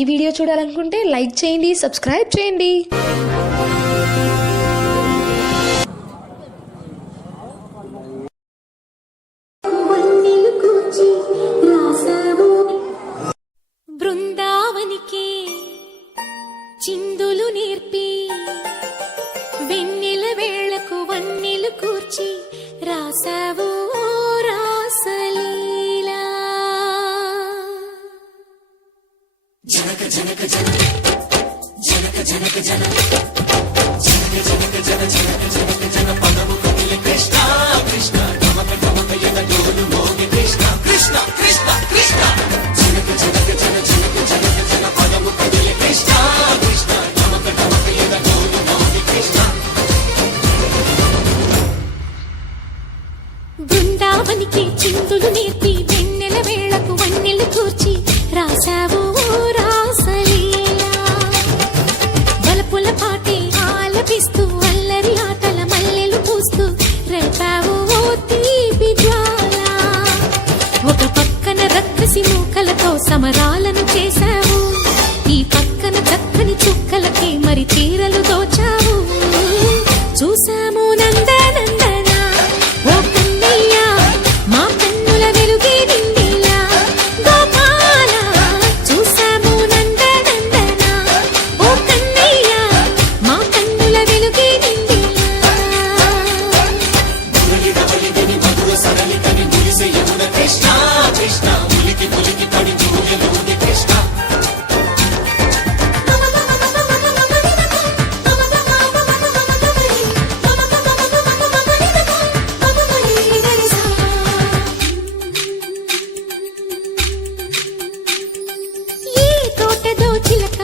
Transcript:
ఈ వీడియో చూడాలనుకుంటే లైక్ చేయండి, సబ్స్క్రైబ్ చేయండి. బృందావనికి చిందులు నేర్పి వెన్నెల వేళకు వన్నెలు కూర్చి రాసావు రాసలీలా. జనక జనక జనక జనక జనక జనక జనక జనక జనక జనక జన పదము కదిలి కృష్ణ కృష్ణ గమక గమక యన డోలు మోగి కృష్ణ కృష్ణ కృష్ణ కృష్ణ జనక జనక జన జనక జనక జన పదము కదిలి కృష్ణ కృష్ణ గమక గమక యన డోలు మోగి కృష్ణ. బృందావనికి చిందులు నేర్పి వెన్నెల వేళకు వన్నెలు కూర్చి రాసావు రాసలీలా. బలపుల పాటే ఆలపిస్తూ అల్లరి ఆటల మల్లెలు పూస్తూ రేపావు తీపి జ్వాల. ఒక పక్కన రక్కసి మూకలతో సమరాలను చేశావు, ఈ పక్కన చక్కని చుక్కలకి మరి తీరలు దోచావు. చూసాము నందనందన ఓ కన్నయ్య మా కన్నుల వెలుగే నిండిలా. గోపాల చూసాము నందనందన ఓ కన్నయ్య మా కన్నుల వెలుగే నిండిలా. మురళిదని మధుర సరళికని మురిసే యమున కృష్ణ కృష్ణ ములికి ములికి పడి జూయలుది కృష్ణ. ఏ తోటదో చిలక